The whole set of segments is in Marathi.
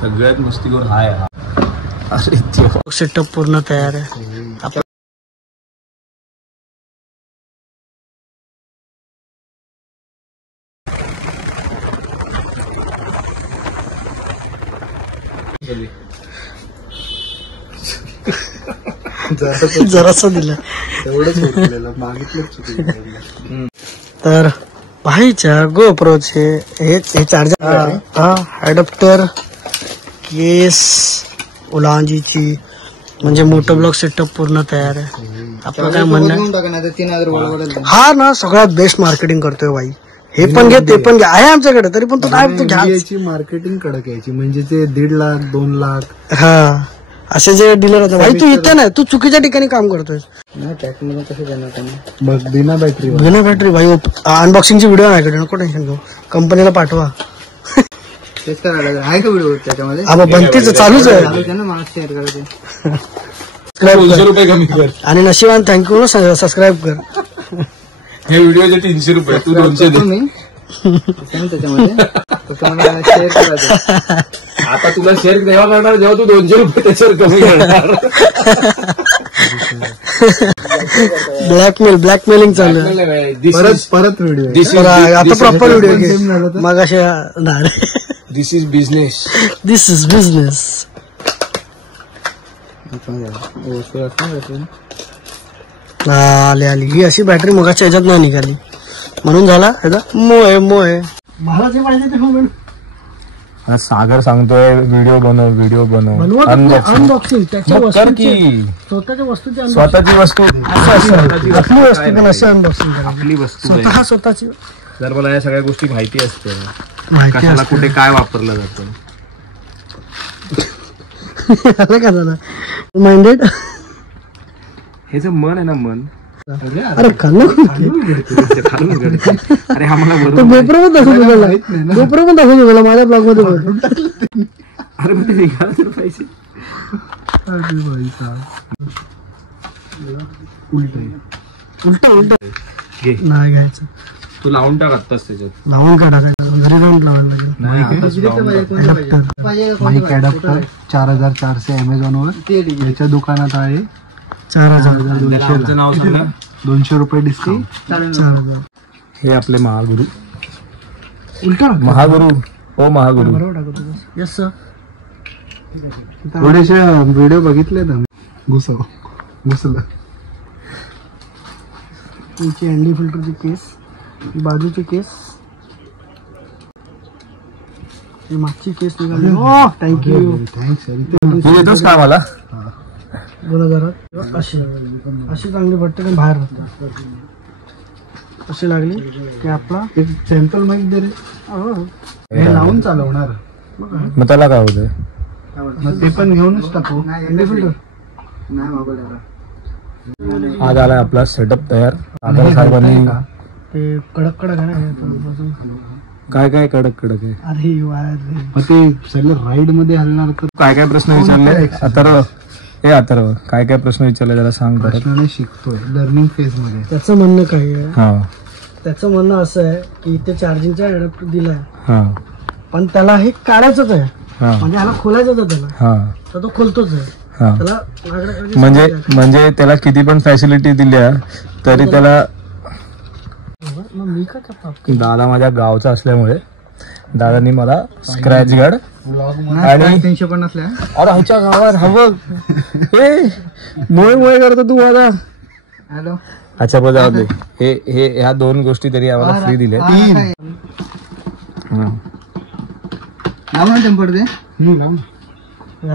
सगळ्यात मस्तीखोर हाय हा. अरे देवा, सेटअप पूर्ण तयार आहे. जरासा दिला तर भाईच्या गोप्रोचे हे चार्जर, अडॅप्टर, केस, ओलांजीची म्हणजे मोटो ब्लॉक सेटअप पूर्ण तयार आहे. आपलं काय म्हणणं आहे? हा ना सगळ्यात बेस्ट मार्केटिंग करतोय भाई. हे पण घे ते पण घे आहे आमच्याकडे, तरी पण तू काय घ्यायची मार्केटिंग कडक यायची म्हणजे ते 1.5 लाख 2 लाख हा असे जे डीलर होते. भाई तू इथे नाही, तू चुकीच्या ठिकाणी काम करतोय. बिना बॅटरी भाई अनबॉक्सिंगची व्हिडिओ आहे कडे, नको टेन्शन घेऊ, कंपनीला पाठवा. तेच करायला आहे का व्हिडिओ त्याच्यामध्ये? हा बनतीच चालूच आहे. ₹200 आणि नशिबान थँक्यू ना, सबस्क्राईब कर. हे व्हिडिओचे ₹300 तू 200 दे. आता तुला शेअर तेव्हा करणार जेव्हा तू ₹200 त्याच्यावर कमी करणार. ब्लॅकमेलिंग चालू आहे. परत व्हिडिओ आता प्रॉपर व्हिडिओ मग अशा. दिस इज बिझनेस. आली ही अशी बॅटरी मगाच्या ह्याच्यात नाही निघाली म्हणून झाला ह्याचा मोह. मला जे पाहिजे ते हो. सागर सांगतोय व्हिडिओ बनव अनबॉक्सिंग त्याच्या की स्वतःची वस्तू आपली वस्तू स्वतःची. जर मला या सगळ्या गोष्टी माहिती असते, कशाला कुठे काय वापरलं जातं. का झालं माइंडेड. हे जे मन आहे ना, मन अरे खाल्लं अरे आम्हाला गोप्रो पण दाखवतो मला माझ्या ब्लॉग मध्ये. अरे मग ते निघाला तर पाहिजे. उलट नाही घ्यायचं. तू लावून टाक आत्ताच त्याच्यात. लावून का टाकायचं? घरी जाऊन लावायला लागेल. अडॅप्टर 4400 अमेझॉनवर, याच्या दुकानात आहे 4200. नाव सांगा. ₹200 डिस्काउंट. 4000. हे आपले महागुरु. बरोबर टाकतो. Yes sir. थोडेसे व्हिडिओ बघितले ना, घुसलं. तुमची हँडी फिल्टरची केस, बाजूची केस, मागची केस निघाली. थँक्यू. येतोच का मला 2000 अशी चांगली पडते पण बाहेर राहते. अशी लागली की आपला एक सॅम्पल माहिती दे रे. हे लावून चालवणार मग त्याला काय होतंय? मग ते पण घेऊनच टाकू. आज आलाय आपला सेटअप तयार. आदर साहेबांनी ते कडक आहे ना. काय कडक आहे. अरे वायर. मग ते सगळं राईड मध्ये हलणार तर काय प्रश्न विचारले अथर्व? काय प्रश्न विचारले जरा सांग. प्रश्नाने शिकतोय लर्निंग फेज मध्ये. त्याचं म्हणणं काय आहे? त्याचं म्हणणं असं आहे की इथे चार्जिंगचा अडॅप्टर दिलाय, पण त्याला हे काढायचंच आहे. म्हणजे ह्याला खोलायचंच आहे त्याला, तर तो खोलतोच आहे. त्याला म्हणजे त्याला किती पण फॅसिलिटी दिल्या तरी त्याला. दादा माझ्या गावचा असल्यामुळे दादानी मला स्क्रॅच गार्ड आणि 350 अरे ह्याच्या गावात हवं हे मोय करतो तू माझा. हॅलो. अच्छा बघा हे ह्या 2 गोष्टी तरी आम्हाला फ्री दिल्या.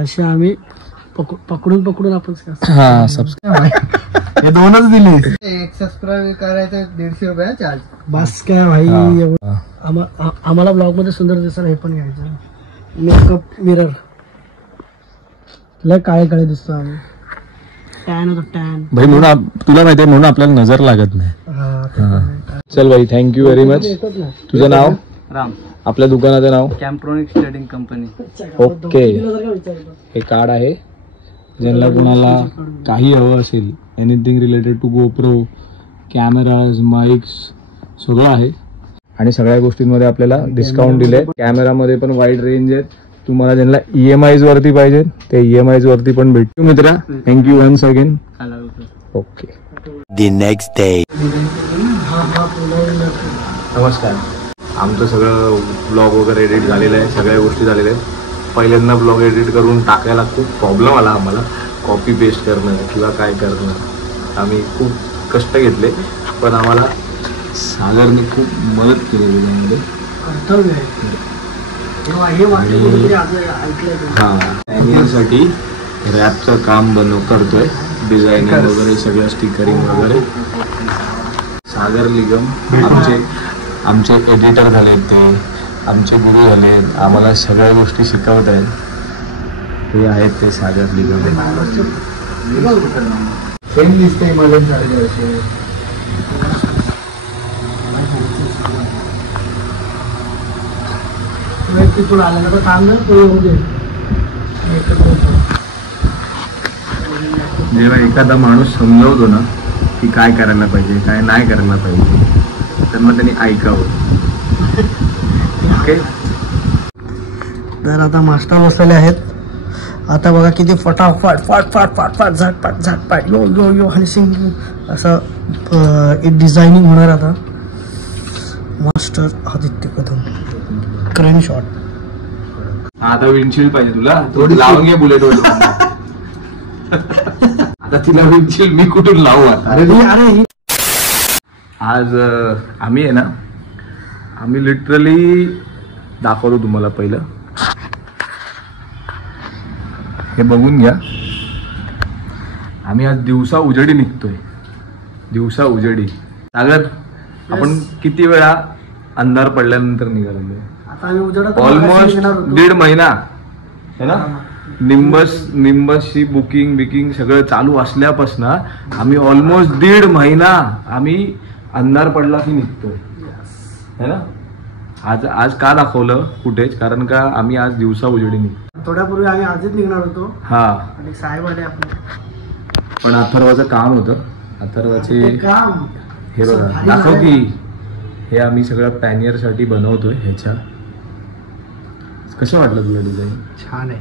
असे आम्ही पकडून आपण हे 2च दिले. एक सबस्क्राईब करायचं ₹150 चार्ज. बस काय भाई. आम्हाला ब्लॉग मध्ये सुंदर दिसायला हे पण घ्यायचं. मेकअप मिरर लय काळे दिसतो आम्ही. टॅन होतो टॅन भाई. म्हणून तुला माहितीये म्हणून आपल्याला नजर लागत नाही. चल भाई, थँक्यू व्हेरी मच. तुझं नाव? राम. आपल्या दुकानाचं नाव? कॅम्प्रोनिक्स ट्रेडिंग कंपनी. ओके. हे कार्ड आहे ज्यांना कोणाला काही हवं असेल, anything related to GoPro, cameras, mics सगळं आहे. आणि सगळ्या गोष्टींमध्ये आपल्याला डिस्काउंट दिले. कॅमेरामध्ये पण वाईड रेंज आहेत तुम्हाला ज्यांना EMIs वरती पाहिजे ते EMIs वरती पण भेटू मित्रा. Thank you once again. Okay. The next day. नमस्कार. आमचं सगळं ब्लॉग वगैरे एडिट झालेलं आहे, सगळ्या गोष्टी झालेल्या आहेत. पहिल्यांदा ब्लॉग एडिट करून टाकायला खूप प्रॉब्लेम आला आम्हाला, कॉपी पेस्ट करणं किंवा काय करणं. आम्ही खूप कष्ट घेतले, पण आम्हाला सागरने खूप मदत केली त्यामध्ये. हां, ॲनियलसाठी रॅपचं काम करतोय, डिझायनिंग वगैरे सगळं, स्टिकरिंग वगैरे. सागर निगम आमचे एडिटर झाले, ते आमचे गुरु झाले, आम्हाला सगळ्या गोष्टी शिकवत आहेत. ते आहेत ते सागर निगम. सेम दिसते मला तिथून आल्यानंतर तांदूळ पोळी जेव्हा एखादा माणूस समजवतो ना की काय करायला पाहिजे, काय नाही करायला पाहिजे, तर मग त्यांनी ऐकावं. ओके. तर आता मास्टर बसलेले आहेत. आता बघा किती फटाफट फाट फाट फाट फाट झटपट झटपट यो यो यो आणि सिंगिंग असं एक डिझायनिंग होणार. आता master Aditya Kadam crane shot. आता विंडशील्ड पाहिजे तुला, थोडी लावून घे बुलेट वर. आता तिला विंडशील्ड मी कुठून लावू आता. अरे आज आम्ही आहे ना, आम्ही लिटरली दाखवतो तुम्हाला. पहिलं हे बघून घ्या. आम्ही आज दिवसा उजेडी निघतोय, दिवसा उजेडी. सागर, आपण किती वेळा अंधार पडल्यानंतर निघालो? आता आम्ही उजेडात ऑलमोस्ट 1.5 महिना है ना. निंबसची बुकिंग सगळं चालू असल्यापासून आम्ही ऑलमोस्ट 1.5 महिना आम्ही अंधार पडला की निघतोय है ना. आज का दाखवलं फुटेज, कारण का आम्ही आज दिवसा उजेडी निघतो. थोड्यापूर्वी आम्ही आजच निघणार होतो. हा, आणि साहेब आले आपले. पण अथर्वाचं काम होतं. अथर्वाचे काम हे बघा, दाखव की हे आम्ही सगळं पॅनियर साठी बनवतोय. ह्याच्या कसं वाटलं तुला डिझाईन? छान आहे,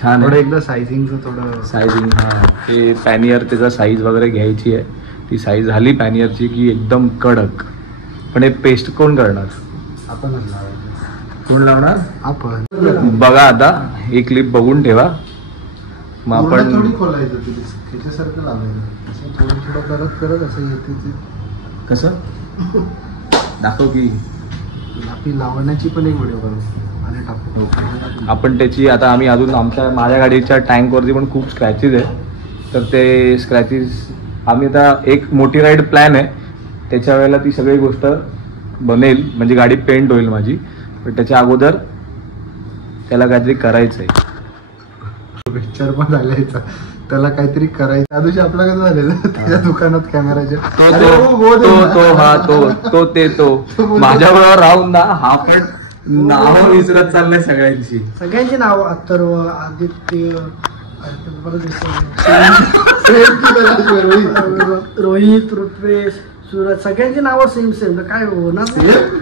छान थोडं आहे. एकदा सायझिंगचं थोडं सायझिंग, हा, ते पॅनियर त्याचा साईज वगैरे घ्यायची आहे. ती साईज झाली पॅनियरची की एकदम कडक. पण हे पेस्ट कोण करणार? आपणच लावायचं. कोण लावणार? आपण बघा आता ही क्लिप बघून ठेवा. मग आपण थोडी खोलायचं, त्याच्यासारखं लावायचं. असं थोडं करत असं येते. कसं दाखव की आपली लावण्याची पण एक व्हिडिओ करू आणि टाकू. आपण त्याची. आता आम्ही अजून माझ्या गाडीच्या टँकवरती पण खूप स्क्रॅचेस आहे, तर ते स्क्रॅचेस आम्ही आता एक मोठी राईड प्लॅन आहे, त्याच्या वेळेला ती सगळी गोष्ट बनेल, म्हणजे गाडी पेंट होईल माझी. पण त्याच्या अगोदर त्याला काहीतरी करायचं आहे. पिक्चर पण झालायचा, त्याला काहीतरी करायचं. त्या दिवशी आपलं कसं झालेलं, त्याच्या दुकानात कॅमेराच्या तो माझ्याबरोबर राहून ना हा पण नाव विसरत चाललंय सगळ्यांची. सगळ्यांची नाव अथर्व, आदित्य, रोहित, ऋत्वेश, सूरज, सगळ्यांची नावं सेम सेम. तर काय होणार?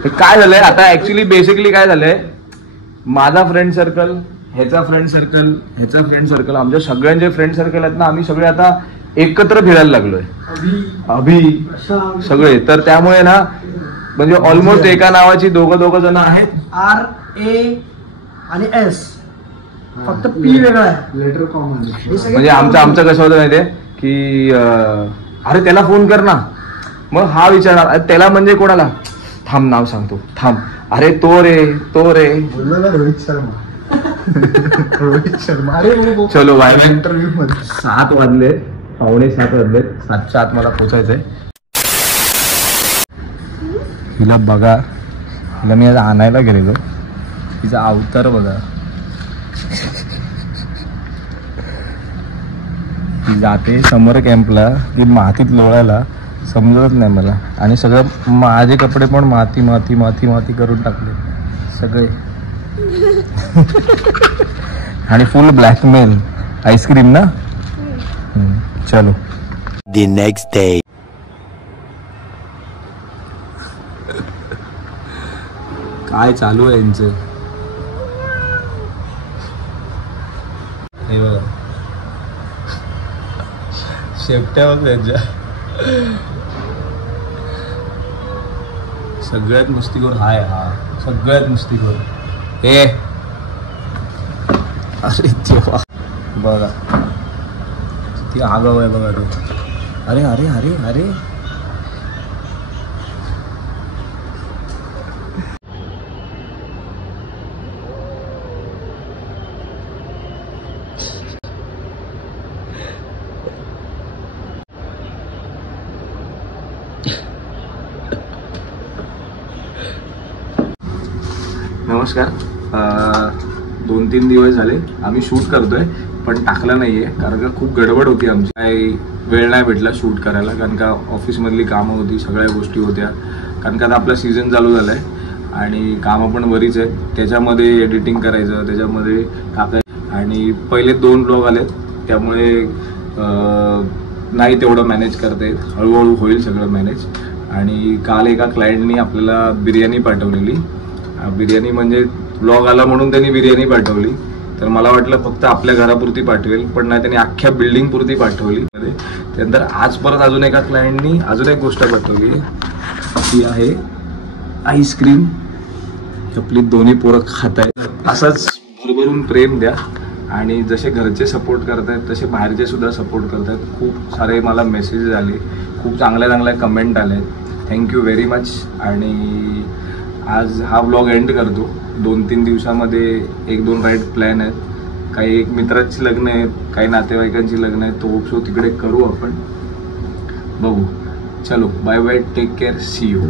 काय झालंय आता ऍक्च्युली बेसिकली काय झालंय, माझा फ्रेंड सर्कल, ह्याचा फ्रेंड सर्कल, ह्याचा फ्रेंड सर्कल, आमच्या सगळ्यांचे फ्रेंड सर्कल आहेत ना, आम्ही सगळे आता एकत्र फिरायला लागलोय. अभि सगळे. तर त्यामुळे ना म्हणजे ऑलमोस्ट एका नावाची दोघं जण आहेत. RA आणि S, फक्त P वेगळा आहे. Letter common. म्हणजे आमचं कसं होतं माहितीये की अरे त्याला फोन कर ना, मग हा विचारणार त्याला म्हणजे कोणाला, थांब नाव सांगतो, थांब, अरे तो रे बोललो ना, रोहित शर्मा. अरे चलो बाय बाय. इंटरव्ह्यू मध्ये 7 वाजले, 7:45 वाजले. 7च्या आत मला पोचायचंय. हिला बघा, हिला मी आज आणायला गेलेलो, तिचा अवतार बघा. ती जाते समर कॅम्पला, ती मातीत लोळायला, समजत नाही मला. आणि सगळं माझे कपडे पण माती माती माती माती करून टाकले सगळे. आणि फुल ब्लॅकमेल. आईस्क्रीम ना. चलो. The next day. काय चालू आहे यांचं? हे बघा शेपट्या बघ त्यांच्या. सगळ्यात मस्तीखोर हाय हा, सगळ्यात मस्तीखोर. हे अरे देवा बघा किती आगाव आहे बघा तो. अरे अरे अरे अरे नमस्कार. 2-3 दिवस झाले आम्ही शूट करतोय पण टाकलं नाहीये कारण का खूप गडबड होती आमची. काही वेळ नाही भेटला शूट करायला कारण का ऑफिसमधली कामं होती, सगळ्या गोष्टी होत्या. कारण का आता आपला सीझन चालू झालाय आणि कामं पण बरीच आहेत. त्याच्यामध्ये एडिटिंग करायचं, त्याच्यामध्ये टाकायचं आणि पहिले 2 ब्लॉग आलेत त्यामुळे नाही तेवढं मॅनेज करता येत. हळूहळू होईल सगळं मॅनेज. आणि काल एका क्लायंटनी आपल्याला बिर्याणी पाठवलेली. बिर्याणी म्हणजे ब्लॉग आला म्हणून त्यांनी बिर्याणी पाठवली. तर मला वाटलं फक्त आपल्या घरापुरती पाठवेल पण नाही, त्यांनी अख्ख्या बिल्डिंग पुरती पाठवली. त्यानंतर आज परत अजून एका क्लायंटनी अजून एक गोष्ट पाठवली. ती आहे आईस्क्रीम. आपली दोन्ही पोरं खात आहेत. असंच भरभरून प्रेम द्या आणि जसे घरचे सपोर्ट करतायत तसे बाहेरचे सुद्धा सपोर्ट करतायत. खूप सारे मला मेसेजेस आले, खूप चांगल्या चांगल्या कमेंट आले. Thank you very much. आणि आज हा ब्लॉग एंड करतो. 2-3 दिवसामध्ये 1-2 राईड प्लॅन आहेत. काही एक मित्राची लग्न आहेत, काही नातेवाईकांची लग्न आहेत. तो होप शो तिकडे करू आपण, बघू. चलो bye bye, take care, see you.